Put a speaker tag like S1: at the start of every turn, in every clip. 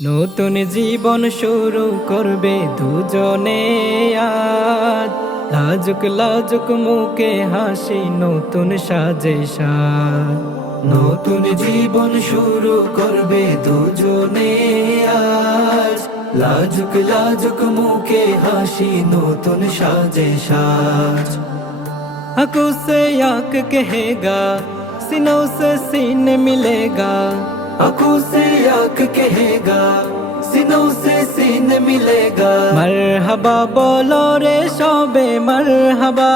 S1: নতুন জীবন শুরু করবে দুজনে আজ লাজুক লাজুক মুখে হাসি নতুন সাজে সাজ নতুন জীবন শুরু করবে দুজনে আজ লাজুক লাজুক মুখে হাসি নতুন সাজে সাজ आंखों से आंख कहेगा सीनों से सीने मिलेगा आंखों से आंख कहेगा सीनों से सीने मिलेगा मरहबा बोलो रे शोबे मरहबा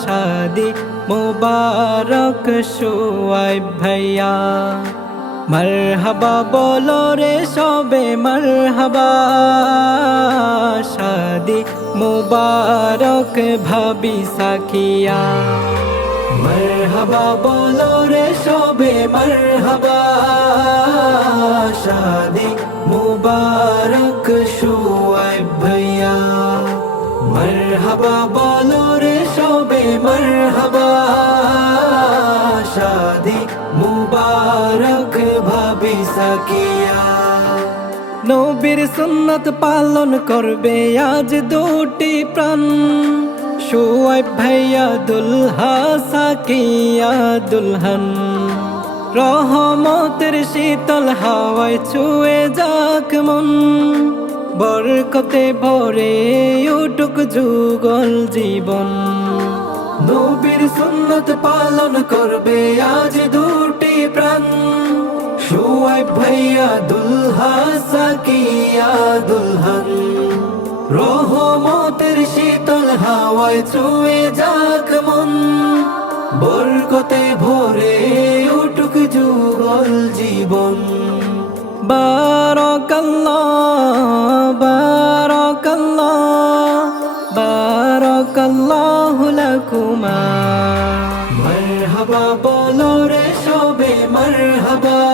S1: शादी मुबारक शुआब भैया मरहबा बोलो रे शोबे मरहबा शादी मुबारक भाभी साखिया मरहबा बोलो रे হবে মরহবা, শাদি মুবারক শুয়েব ভাইয়া। মরহবা বলো রে সবে মরহবা, শাদি মুবারক ভাবি সাকিয়া। নবীর সুন্নত পালন করবে আজ দুটি প্রাণ। সুয়াইব ভাইয়া দুলহা সাকিয়া দুলহান। রহমতের শীতল হাওয়ায় ছুঁয়ে যাক মন। বরকতে ভরে উঠুক যুগল জীবন। নবীর সুন্নত পালন করবে আজ দুটি প্রাণ। সুয়াইব ভাইয়া দুলহা সাকিয়া দুলহান। রহমতের শীতল হাওয়ায় ছুঁয়ে যাক মন। বরকতে ভরে উঠুক যুগল জীবন। বারাকাল্লাহ বারাকাল্লাহ, বারাকাল্লাহু লাকুমা। মারহাবা বলো রে সবে মারহাবা।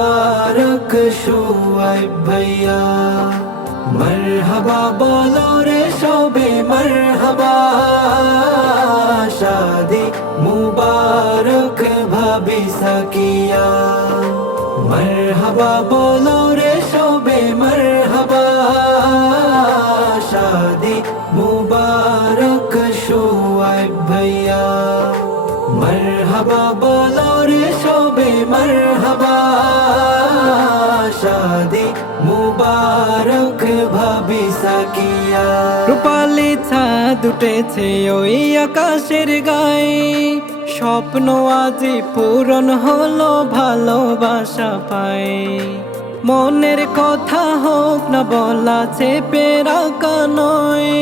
S1: মুবারক শুআইব ভাইয়া মারহাবা বলো রে সবে মারহাবা শাদি মুবারক ভাবি সাকিয়া মরহবা বলো রে শোবে মরহবা শাদি মুবারক শুআইব ভাইয়া মরহবা বলো রে শোবে মরহবা ভাবি রূপালি ছাদ উঠেছে ওই আকাশের গায়ে। স্বপ্ন আজি পূরণ হলো ভালোবাসা পায়। মনের কথা হোক না বলা চেপে রাখা নয়।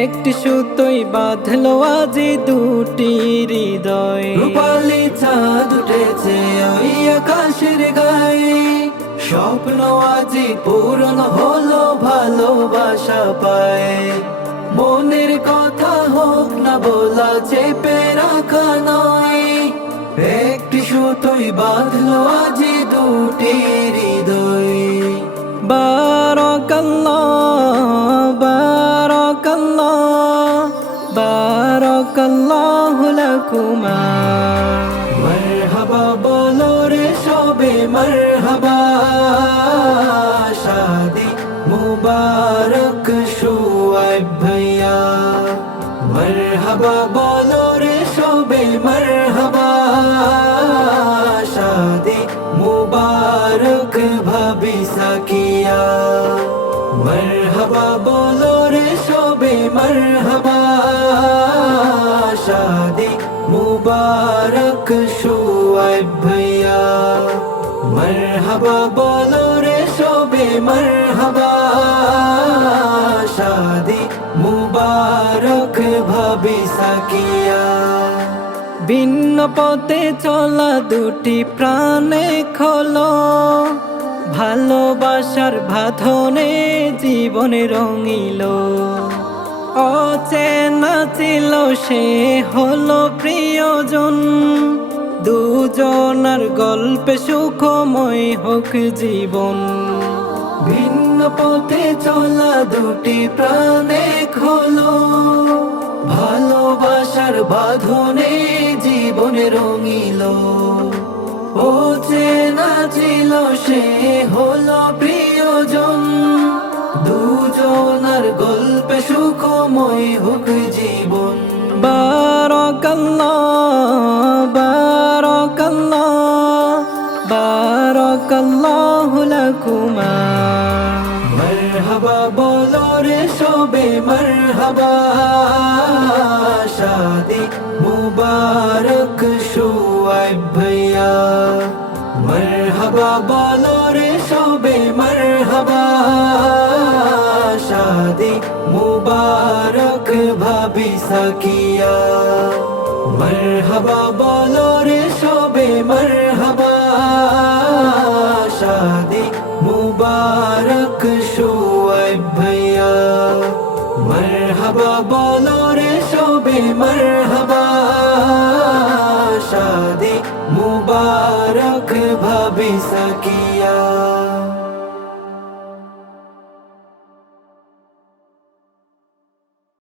S1: একটি সুতোই বাঁধলো আজি দুটি হৃদয়। রূপালি চাঁদ উঠেছে ওই আকাশের গায়ে। স্বপ্ন আজি পূরণ হলো ভালোবাসা পায়। মনের কথা হোক না বলা চেপে রাখা নয়। একটি সুতোই বাঁধলো আজি দুটি হৃদয়। বারাকাল্লাহ বারাকাল্লাহ, বারাকাল্লাহু লাকুমা। মারহাবা বলো রে সবে, মারহাবা শাদি মুবারক শুআইব ভাইয়া মারহাবা বলো রে সবে মারহাবা শাদি মুবারক ভাবি সাকিয়া মারহাবা বলো রে সবে মারহাবা শাদি মুবারক শুআইব মারহাবা, বলো রে সবে মারহাবা। শাদি মুবারক ভাবি সাকিয়া। ভিন্ন পথে চলা দুটি প্রাণে খোলো। ভালোবাসার বাঁধনে জীবনে রঙিল। অচেনা ছিল সে হলো প্রিয়জন। দুজনার গল্পে সুখময় হোক জীবন। ভিন্ন পথে চলা দুটি প্রাণে খোলো। ভালোবাসার বাঁধনে জীবনে রঙিল। ছিল সে হলো প্রিয়জন। দুজনার গল্পে সুখময় হোক জীবন। বারাকাল্লাহ। সবে মারহাবা শাদি মুবারক শুআইব ভাইয়া মারহাবা বলো রে সবে মারহাবা শাদি মুবারক ভাবি সাকিয়া মারহাবা বলো রে সবে মারহাবা বলো রে সবে মারহাবা। শাদি মুবারক ভাবে সাকিয়া।